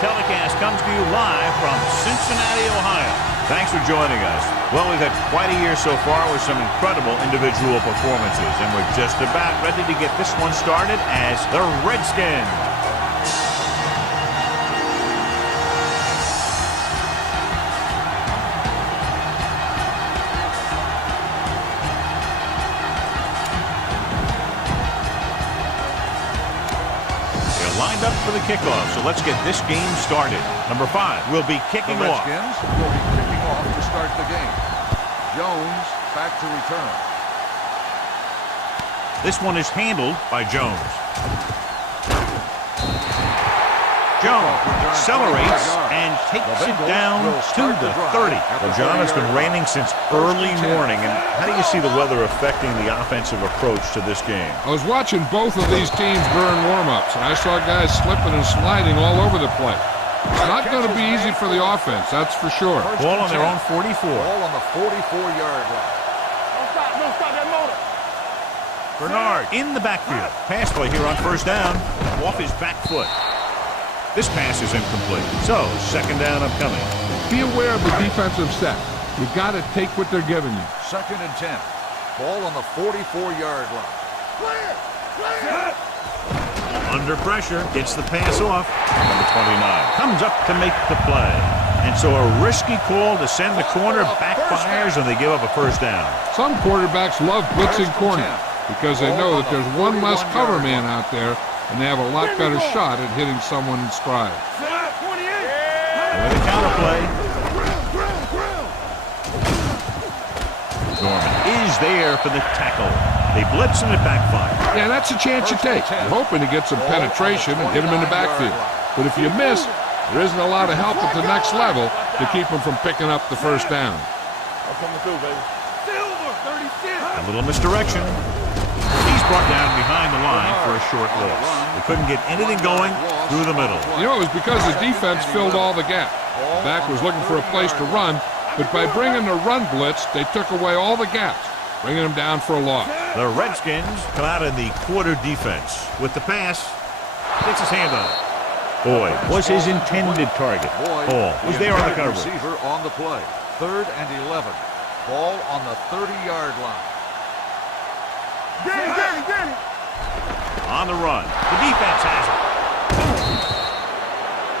telecast comes to you live from Cincinnati, Ohio. Thanks for joining us. Well, we've had quite a year so far with some incredible individual performances, and we're just about ready to get this one started as the Redskins. Lined up for the kickoff, so let's get this game started. Number 5 will be kicking off. The Redskins will be kicking off to start the game. Jones back to return. This one is handled by Jones. Jones accelerates and takes it down to the 30. Well, John, it's been raining since early morning. And how do you see the weather affecting the offensive approach to this game? I was watching both of these teams during warm-ups, and I saw guys slipping and sliding all over the place. It's not going to be easy for the offense, that's for sure. Ball on their own 44. Ball on the 44-yard line. Don't stop that motor. Bernard in the backfield. Pass play here on first down. Off his back foot. This pass is incomplete. So, second down upcoming. Be aware of the defensive set. You've got to take what they're giving you. 2nd and 10. Ball on the 44-yard line. Clear! Under pressure, gets the pass off. Number 29 comes up to make the play. And so a risky call to send the corner backfires, and they give up a first down. Some quarterbacks love blitzing corners because they know that there's one less cover man out there, and they have a lot better shot at hitting someone in stride. And with a counter play, Norman is there for the tackle. They blitz and it backfires. Yeah, that's a chance you take. You're hoping to get some penetration and hit him in the backfield. But if you miss, there isn't a lot of help at the next level to keep him from picking up the first down. I'm coming through, baby. Silver, 36. A little misdirection. He's brought down behind the line for a short loss. They couldn't get anything going through the middle. You know, it was because the defense filled all the gaps. The back was looking for a place to run, but by bringing the run blitz, they took away all the gaps, bringing them down for a loss. The Redskins come out in the quarter defense. With the pass, gets his hand on it. Boyd was his intended target. Hall was there on the coverage. Receiver on the play. 3rd and 11. Ball on the 30-yard line. Get it. On the run. The defense has it.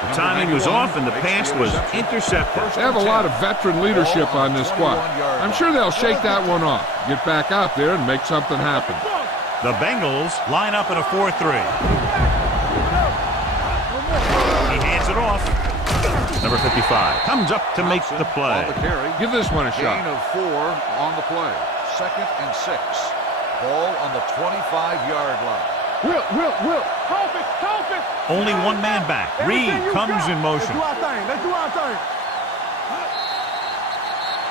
The timing was off and the pass was intercepted. They have a lot of veteran leadership on this squad. I'm sure they'll shake that one off, get back out there and make something happen. The Bengals line up in a 4-3. He hands it off. Number 55 comes up to make the play. Give this one a shot. Gain of 4 on the play. 2nd and 6. Ball on the 25-yard line. Will. Talk it. Only one man back. Reed comes in motion. Let's do our thing.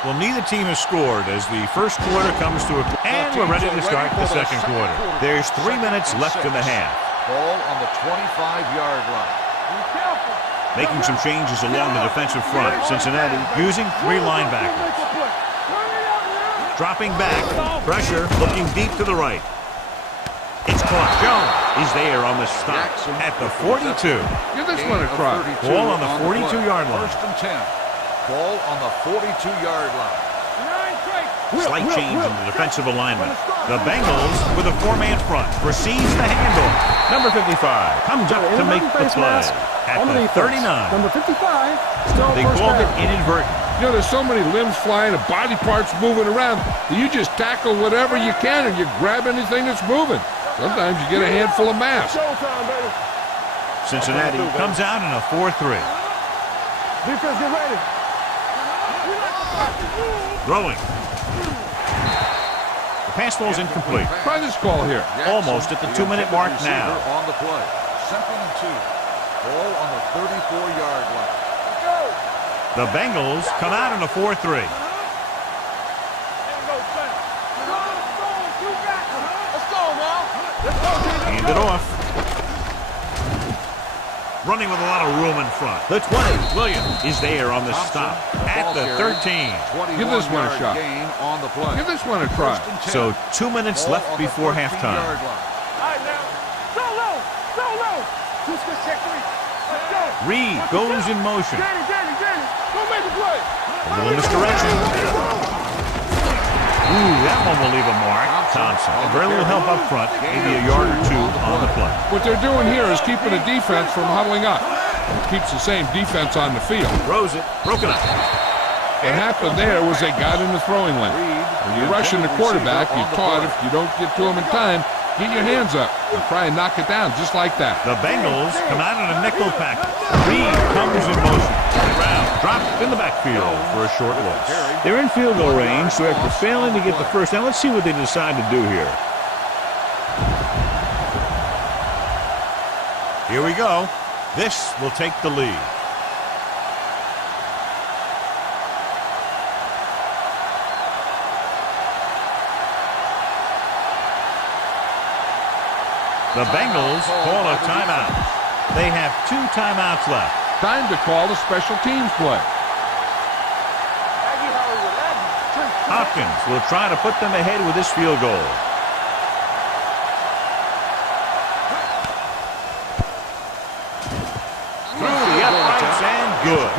Well, neither team has scored as the first quarter comes to a close. And we're ready to start the second quarter. There's 3 minutes left in the half. Ball on the 25-yard line. Making some changes along the defensive front. Cincinnati using 3 linebackers. Dropping back. Pressure looking deep to the right. It's caught. Jones is there on the stop at the 42. Give this one a try. Ball on the 42-yard line. 1st and 10. Ball on the 42-yard line. Slight change in the defensive alignment. The Bengals with a 4-man front receives the handoff. Number 55 comes up to make the play at the 39. Number 55. They called it inadvertent. You know, there's so many limbs flying and body parts moving around that you just tackle whatever you can and you grab anything that's moving. Sometimes you get a handful of mass. Cincinnati comes out in a 4-3. Defense, get ready. Throwing. The pass ball is incomplete. Try this call here. Almost at the 2-minute mark now. On the play. 2nd and 2. Ball on the 34-yard line. The Bengals come out in a 4-3. Hand it off. Running with a lot of room in front. The 20. Williams is there on the stop at the 13. Give this one a shot. Gain on the play. Give this one a try. So 2 minutes left before halftime. All right, now. Go low. Just check 3. Reed goes in motion. Go make a play. A little misdirection. Ooh, that one will leave a mark. Thompson. Very little help up front. Maybe a yard or two on the play. What they're doing here is keeping the defense from huddling up. It keeps the same defense on the field. Throws it. Broken up. What happened there was they got in the throwing lane. When you're rushing the quarterback, you're taught if you don't get to him in time, get your hands up and try and knock it down just like that. The Bengals come out in a nickel package. Reed comes in motion. Brown dropped in the backfield for a short loss. They're in field goal range, so after failing to get the first down, let's see what they decide to do here. Here we go. This will take the lead. The Bengals call a timeout. They have 2 timeouts left. Time to call the special teams play. Hopkins will try to put them ahead with this field goal. Through the uprights and good.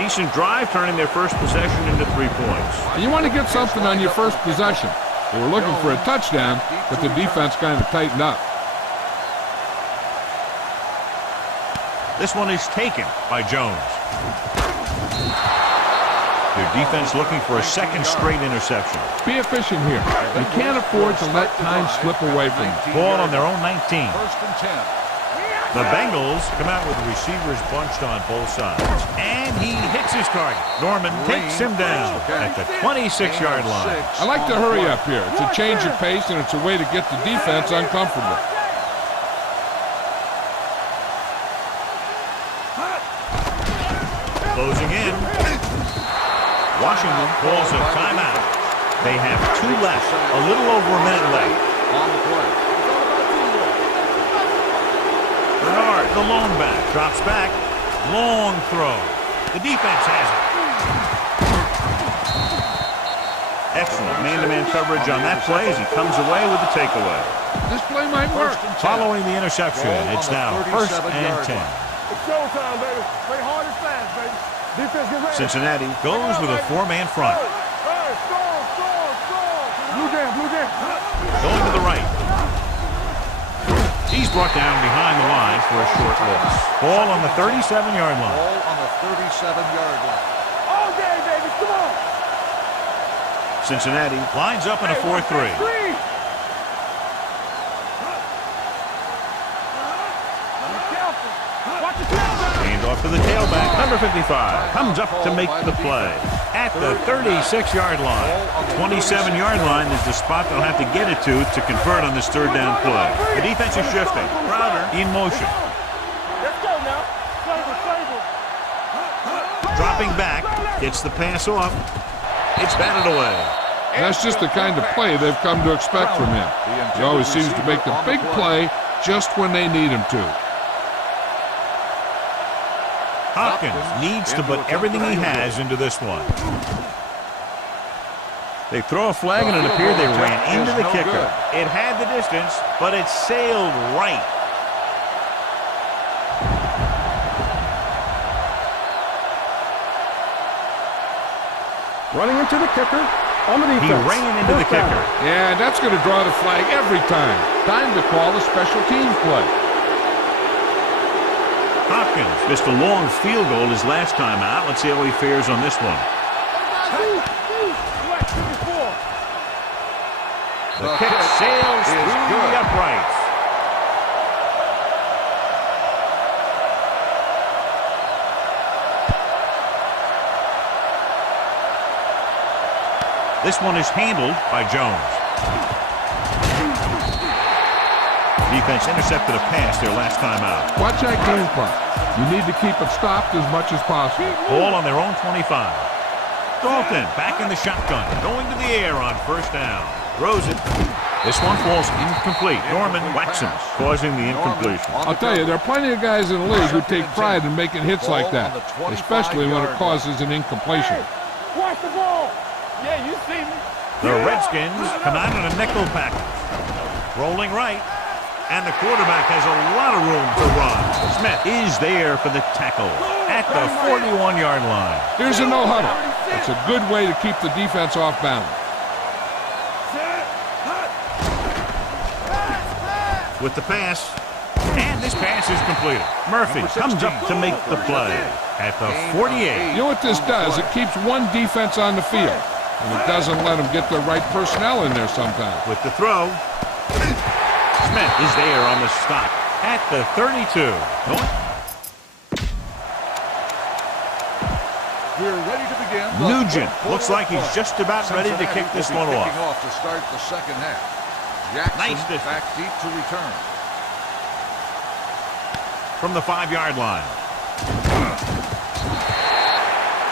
Decent drive, turning their first possession into 3 points. You want to get something on your first possession. They were looking for a touchdown, but the defense kind of tightened up. This one is taken by Jones. Their defense looking for a second straight interception. Be efficient here. You can't afford to let time slip away from you. Ball on their own 19. First and 10. The Bengals come out with the receivers bunched on both sides. And he hits his target. Norman takes him down at the 26-yard line. I like to hurry up here. It's a change of pace, and it's a way to get the defense uncomfortable. Closing in. Washington calls a timeout. They have 2 left. A little over a minute left. On the play. Bernard, the lone back, drops back. Long throw. The defense has it. Excellent man-to-man coverage on that play as he comes away with the takeaway. This play might work. Following the interception, it's now 1st and 10. It's showtime, baby. Play hard and fast, baby. Defense get ready. Cincinnati goes with a 4-man front. Hey, strong. Blue jam. Going to the right. He's brought down behind the line for a short loss. Ball on the 37-yard line. Ball on the 37-yard line. All day, baby. Come on. Cincinnati lines up in a 4-3. Hand off to the tailback. Number 55 comes up to make the play at the 36-yard line. 27-yard line is the spot they'll have to get it to convert on this 3rd down play. The defense is shifting. Crowder in motion. Let's go now. Dropping back. Gets the pass off. It's batted away. And that's just the kind of play they've come to expect from him. He always seems to make the big play just when they need him to. Hopkins needs to put everything he has into this one. They throw a flag, and it appeared they ran into the kicker. It had the distance, but it sailed right. Running into the kicker on the defense. He ran into the kicker. Yeah, that's going to draw the flag every time. Time to call the special teams play. Hopkins missed a long field goal his last time out. Let's see how he fares on this one. The kick sails through the uprights. This one is handled by Jones. Defense intercepted a pass their last time out. Watch that game clock. You need to keep it stopped as much as possible. Ball on their own 25. Dalton back in the shotgun, going to the air on 1st down. Throws it. This one falls incomplete. Norman whacks him, causing the incompletion. I'll tell you, there are plenty of guys in the league who take pride in making hits like that, especially when it causes an incompletion. Watch the ball. Yeah, you see me. The Redskins come out in a nickel package. Rolling right. And the quarterback has a lot of room to run. Smith is there for the tackle at the 41-yard line. Here's a no-huddle. It's a good way to keep the defense off balance. With the pass. And this pass is completed. Murphy comes up to make the play at the 48. You know what this does? It keeps one defense on the field, and it doesn't let them get the right personnel in there sometimes. With the throw. Smith is there on the stop at the 32. We're ready to begin. Nugent looks like he's just about ready to kick this one off. To start the second half. Jackson Nice distance. back deep to return. From the 5-yard line.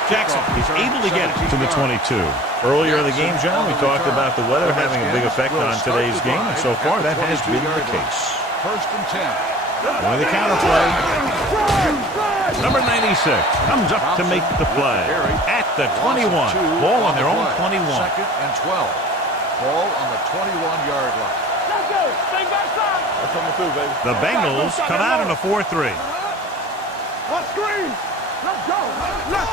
Jackson is able to get it to the 22. Earlier in the game, John, we talked about the weather having a big effect on today's game, and so far that has been the case. First and 10. Going the counter play. Number 96 comes up to make the play at the 21. Ball on their own 21. Second and 12. Ball on the 21-yard line. That's on the 2, baby. The Bengals come out in a 4-3. One screen. Let's go. Let's.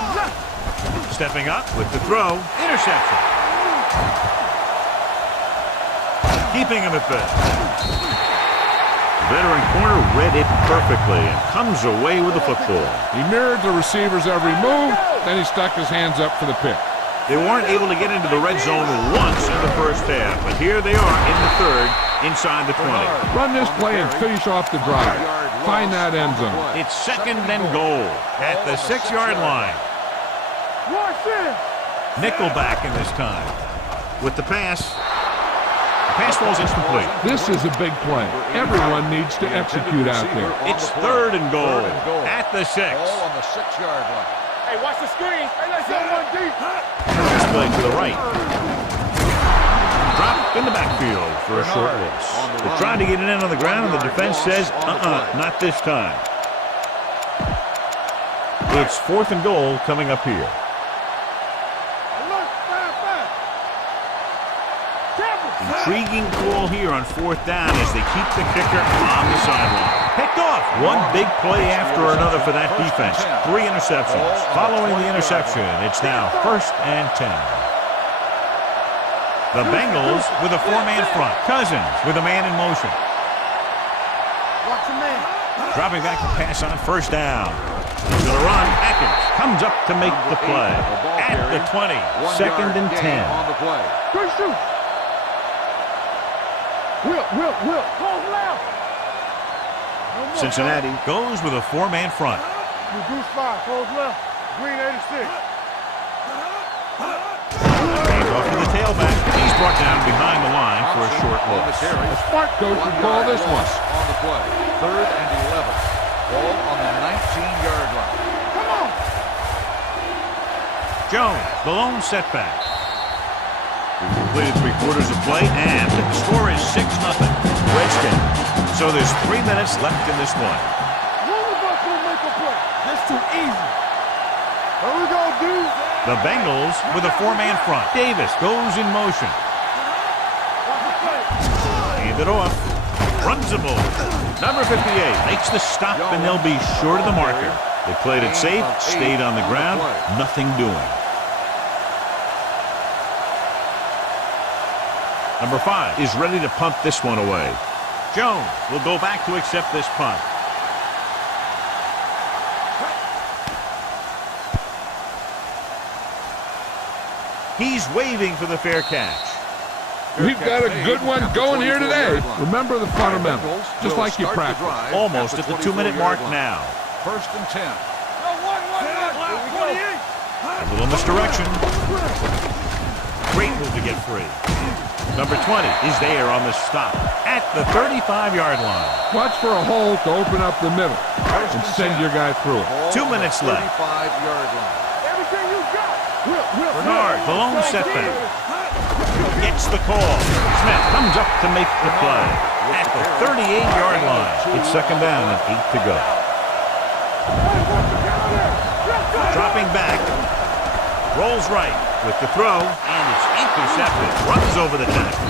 Stepping up with the throw. Interception. Keeping him at bay. Veteran corner read it perfectly and comes away with the football. He mirrored the receiver's every move, then he stuck his hands up for the pick. They weren't able to get into the red zone once in the first half, but here they are in the third, inside the 20. Run this play and finish off the drive. Find that end zone. It's second and goal at the 6-yard line. Nickelback in this time. With the pass. The pass falls incomplete. This is a big play. Everyone needs to execute out there. It's third and goal at the 6. Ball on the 6-yard line. Hey, watch the screen. Hey, let's go one deep. This play to the right. Drop in the backfield for a short loss. They're trying to get it in on the ground, and the defense says, not this time. It's fourth and goal coming up here. Intriguing call here on fourth down as they keep the kicker on the sideline. Picked off. One big play after another for that defense. 3 interceptions. Following the interception, it's now first and 10. The Bengals with a 4-man front. Cousins with a man in motion. Dropping back to pass on first down. He's going to run. Atkins comes up to make the play. At the 20. Second and 10. On the play. Will. Close left. Cincinnati goes with a 4-man front. Reduce 5. Close left. Green 86. Hands off to the tailback. He's brought down behind the line for a short loss. A smart coach would call this one. On the play. Third and 11. Ball on the 19-yard line. Come on. Jones, the lone setback. We've completed 3/4 of play, and the score is 6-0. Redskins. So there's 3 minutes left in this one. One of us will make a play. That's too easy. Here we go, dude. The Bengals with a 4-man front. Davis goes in motion. Hand it off. Runs the ball. Number 58 makes the stop, and they'll be short of the marker. They played it safe, stayed on the ground, nothing doing. Number 5 is ready to punt this one away. Jones will go back to accept this punt. He's waving for the fair catch. We've got a good one going here today. Remember the fundamentals, just like you practice. Almost at the 2-minute mark now. First and 10. A little misdirection. Great move to get free. Number 20 is there on the stop at the 35-yard line. Watch for a hole to open up the middle and send your guy through it. 2 minutes left. 35-yard line. Everything you got. Bernard, the lone setback. Gets the call. Smith comes up to make the play at the 38-yard line. It's second down and 8 to go. Dropping back. Rolls right with the throw, and it's intercepted. Runs over the tackle.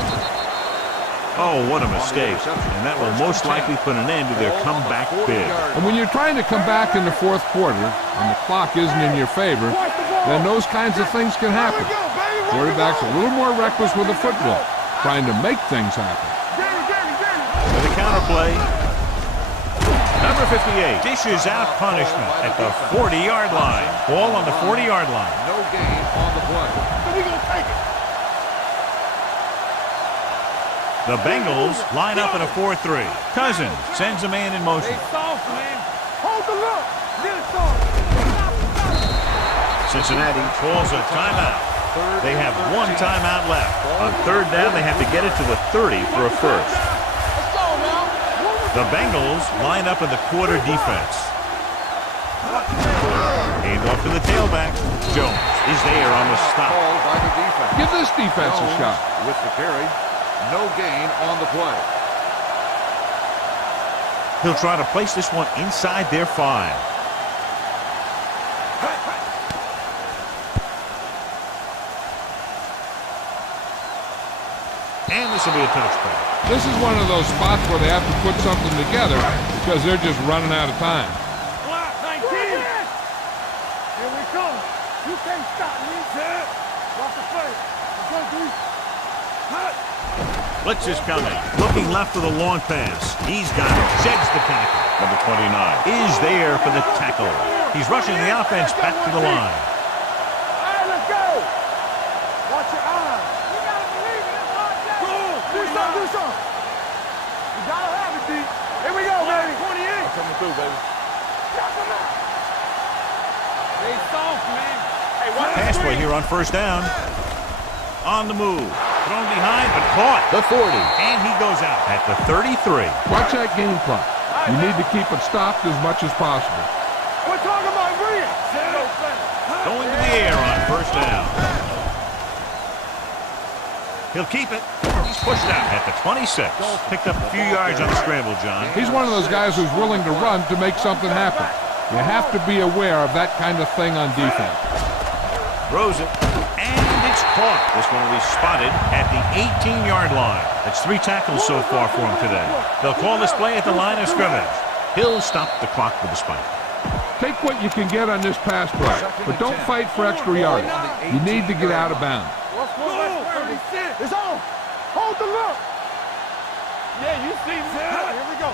Oh, what a mistake. And that will most likely put an end to their comeback bid. And when you're trying to come back in the fourth quarter and the clock isn't in your favor, then those kinds of things can happen. Quarterback's a little more reckless with the football, trying to make things happen. For the counter play, number 58 dishes out punishment at the 40-yard line. Ball on the 40-yard line. No gain on the play. We're going to take it. The Bengals line up in a 4-3. Cousins sends a man in motion. Soft, man. Hold the look. Get it soft. Cincinnati calls a timeout. They have one timeout left. On third down, they have to get it to the 30 for a first. Let's go now. The Bengals line up in the quarter defense. Hand off to the tailback. Jones is there on the stop. Called by the defense. Give this defense a shot. With the carry. No gain on the play. He'll try to place this one inside their 5. And this will be a touchback. This is one of those spots where they have to put something together because they're just running out of time. Block 19. Here we come. You can't stop me. Watch the play. Let's go, dude. Blitz is coming. Looking left for the long pass. He's got it. Sheds the tackle. Number 29 is there for the tackle. He's rushing the offense back to the line. All right, let's go. Watch your eyes. You got to believe it. It's hard to do something, do something. You got to have it, D. Here we go, baby. 28. Coming through, baby. Drop him out. Stay soft, man. Hey, watch Pass play here on first down. On the move. Thrown behind, but caught. The 40. And he goes out at the 33. Watch that game clock. You need to keep it stopped as much as possible. We're talking about real. Going to the air on first down. He'll keep it. He's pushed out at the 26. Picked up a few yards on the scramble, John. He's one of those guys who's willing to run to make something happen. You have to be aware of that kind of thing on defense. Throws it. And it's caught. This one will be spotted at the 18-yard line. That's 3 tackles so far for him today. They'll call this play at the line of scrimmage. He'll stop the clock with a spike. Take what you can get on this pass play, but don't fight for extra yardage. You need to get out of bounds. It's on. Hold the look. Yeah, you see me. Here we go.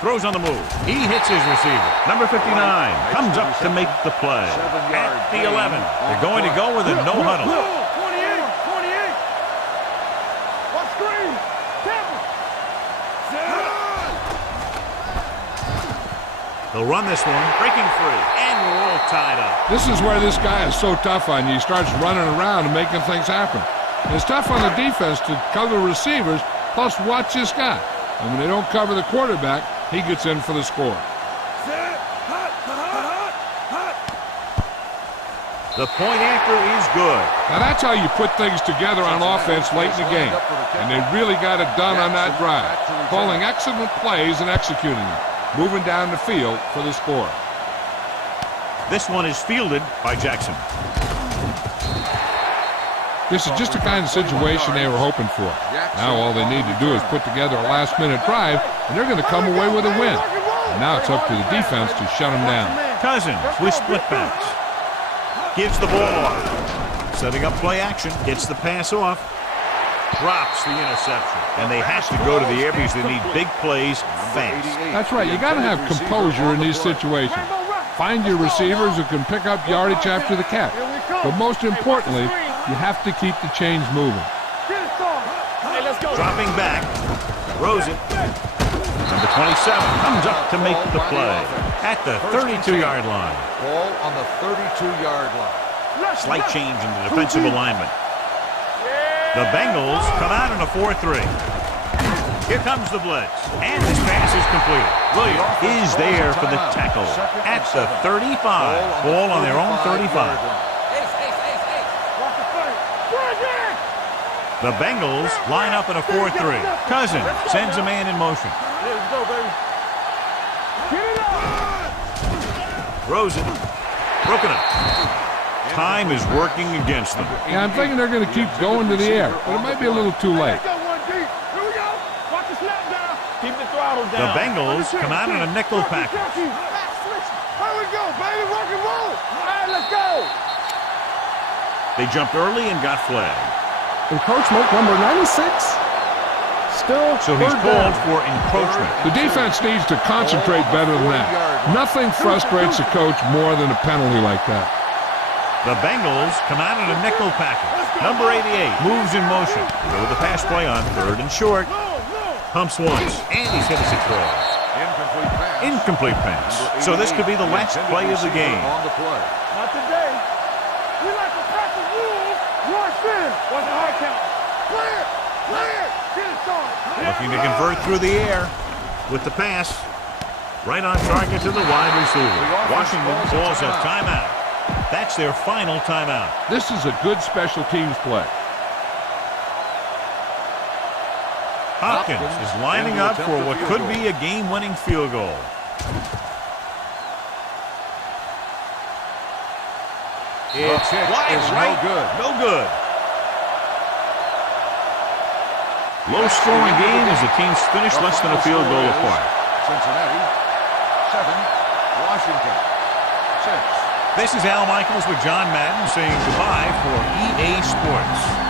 Throws on the move. He hits his receiver. Number 59 comes up to make the play. At the 11. They're going to go with a no huddle. 28. What screen? Temple. They'll run this one, breaking free, and we're all tied up. This is where this guy is so tough on you. He starts running around and making things happen. And it's tough on the defense to cover receivers, plus watch this guy. And when they don't cover the quarterback, he gets in for the score. The point after is good. Now that's how you put things together on offense late in the game. And they really got it done on that drive. Calling excellent plays and executing them. Moving down the field for the score. This one is fielded by Jackson. This is just the kind of situation they were hoping for. Now all they need to do is put together a last-minute drive, and they're going to come away with a win. And now it's up to the defense to shut them down. Cousins with split backs. Gives the ball off. Setting up play action. Gets the pass off. Drops the interception. And they have to go to the air because they need big plays fast. That's right. You got to have composure in these situations. Find your receivers who can pick up yardage after the catch. But most importantly, you have to keep the chains moving. Dropping back. Throws it. Number 27 comes up to make the play at the 32-yard line. Ball on the 32-yard line. Slight change in the defensive alignment. The Bengals come out in a 4-3. Here comes the blitz. And this pass is complete. Williams is there for the tackle at the 35. Ball on their own 35. The Bengals line up in a 4-3. Cousins sends a man in motion. Let's go, baby. Get it up. Throws it. Broken up. Time is working against them. Yeah, I'm thinking they're going to keep going to the air, but it might be a little too late. Keep the throttle down. The Bengals come out in a nickel package. Here we go, baby. Rock and roll. All right, let's go. They jumped early and got flagged. Encroachment number 96. Still So he's third called down. for encroachment. The defense needs to concentrate better than that. Nothing frustrates a coach more than a penalty like that. The Bengals come out in a nickel package. Number 88 moves in motion. Go to the pass play on 3rd and short. Pumps once, and he's hit as he throws. Incomplete pass. Incomplete pass. So this could be the last play of the game. On the play. Not today. We like to practice rules. Rush in. What's the hard count? Clear. Clear. Get it started. Looking to convert through the air with the pass. Right on target to the wide receiver. Washington calls a timeout. That's their final timeout. This is a good special teams play. Hopkins is lining up for what could be a game-winning field goal. It's kick wide is no right. good. No good. Low-scoring game as the teams finish less than a field goal apart. Cincinnati 7, Washington 6. This is Al Michaels with John Madden saying goodbye for EA Sports.